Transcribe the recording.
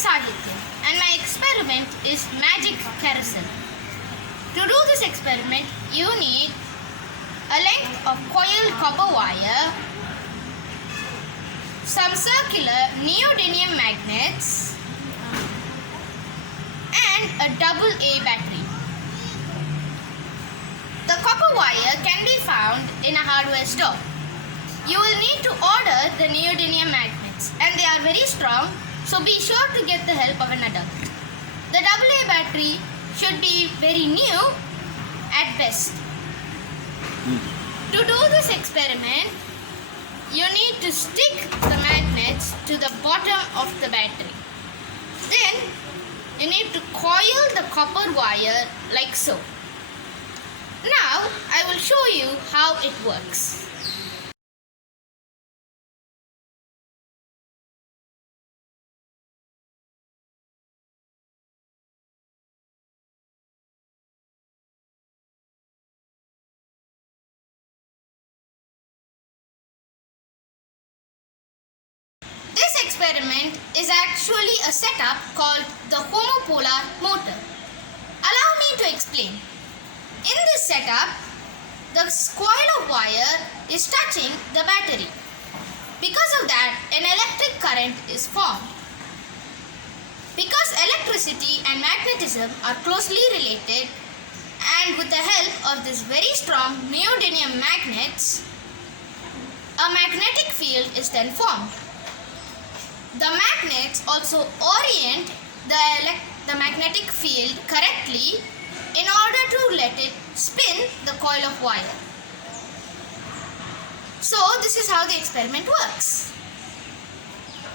Sahitya and my experiment is magic carousel. To do this experiment, you need a length of coiled copper wire, some circular neodymium magnets and a AA battery. The copper wire can be found in a hardware store. You will need to order the neodymium magnets and they are very strong, so be sure to get the help of an adult. The AA battery should be very new at best. To do this experiment, you need to stick the magnets to the bottom of the battery. Then you need to coil the copper wire like so. Now I will show you how it works. This experiment is actually a setup called the Homopolar motor. Allow me to explain. In this setup, the coil of wire is touching the battery. Because of that, an electric current is formed. Because electricity and magnetism are closely related, and with the help of this very strong neodymium magnets, a magnetic field is then formed. The magnets also orient the magnetic field correctly in order to let it spin the coil of wire. So this is how the experiment works.